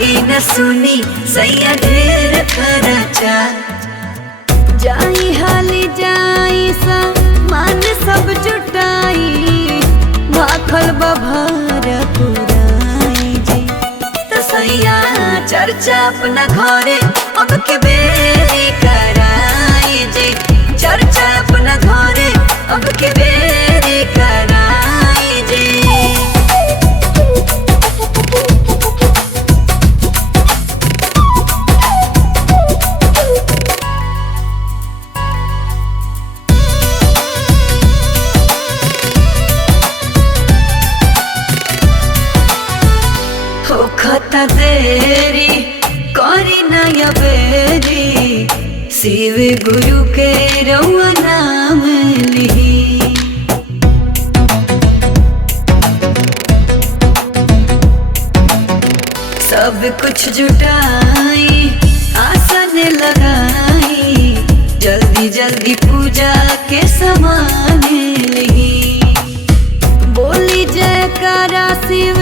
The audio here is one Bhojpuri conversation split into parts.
लागे न सुनी सैया ढेर खर्चा। जाई हाली जाई सा मान सब जुटाई भाखल बभार पुराई जी। तो सैया चर्चा अपना घरे अब के बेरी कराई जी। चर्चा अपना घरे अब के बेरी कराई जी। होखता देरी करी नया बेरी शिव गुरु के रउआ नाम लिही। सब कुछ जुटाई आसन लगाई जल्दी जल्दी पूजा के सामान लिही। बोली जयकारा शिव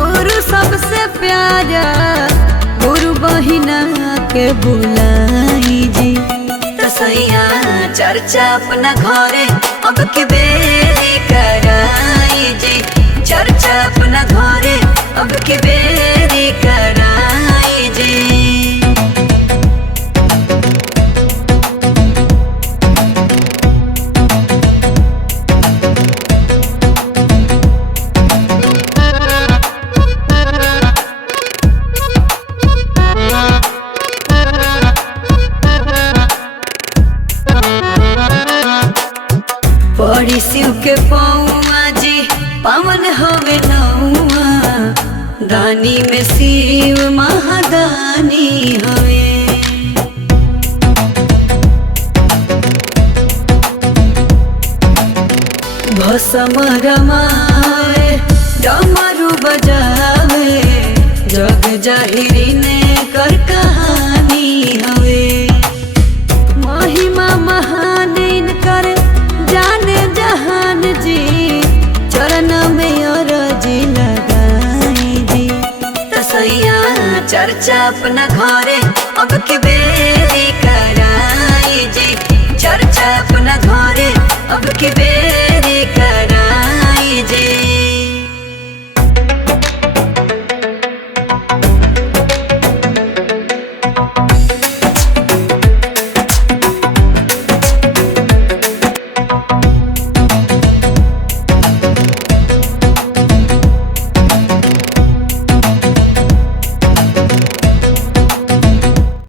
गुरु सबसे प्यारा गुरु बहिना के बुलाई जी। तो सैया चर्चा अपना घरे अब के बेरी कराई जी। चर्चा अपना घरे अब के बेरी कराई जी। बड़ी शिव के पौआ जी पावन होवे नौआ। दानी में शिव महादानी हवे। भस्म रमाए डमरू बजावे जग जाहिरी ने कर कहानी हवे। महिमा महान इनकर जाने जहान जी चरण में अरजी लगाई जी। तो सैया चर्चा अपना घरे अब के बेरी कराई जी। चर्चा अपना घरे अब के बेरी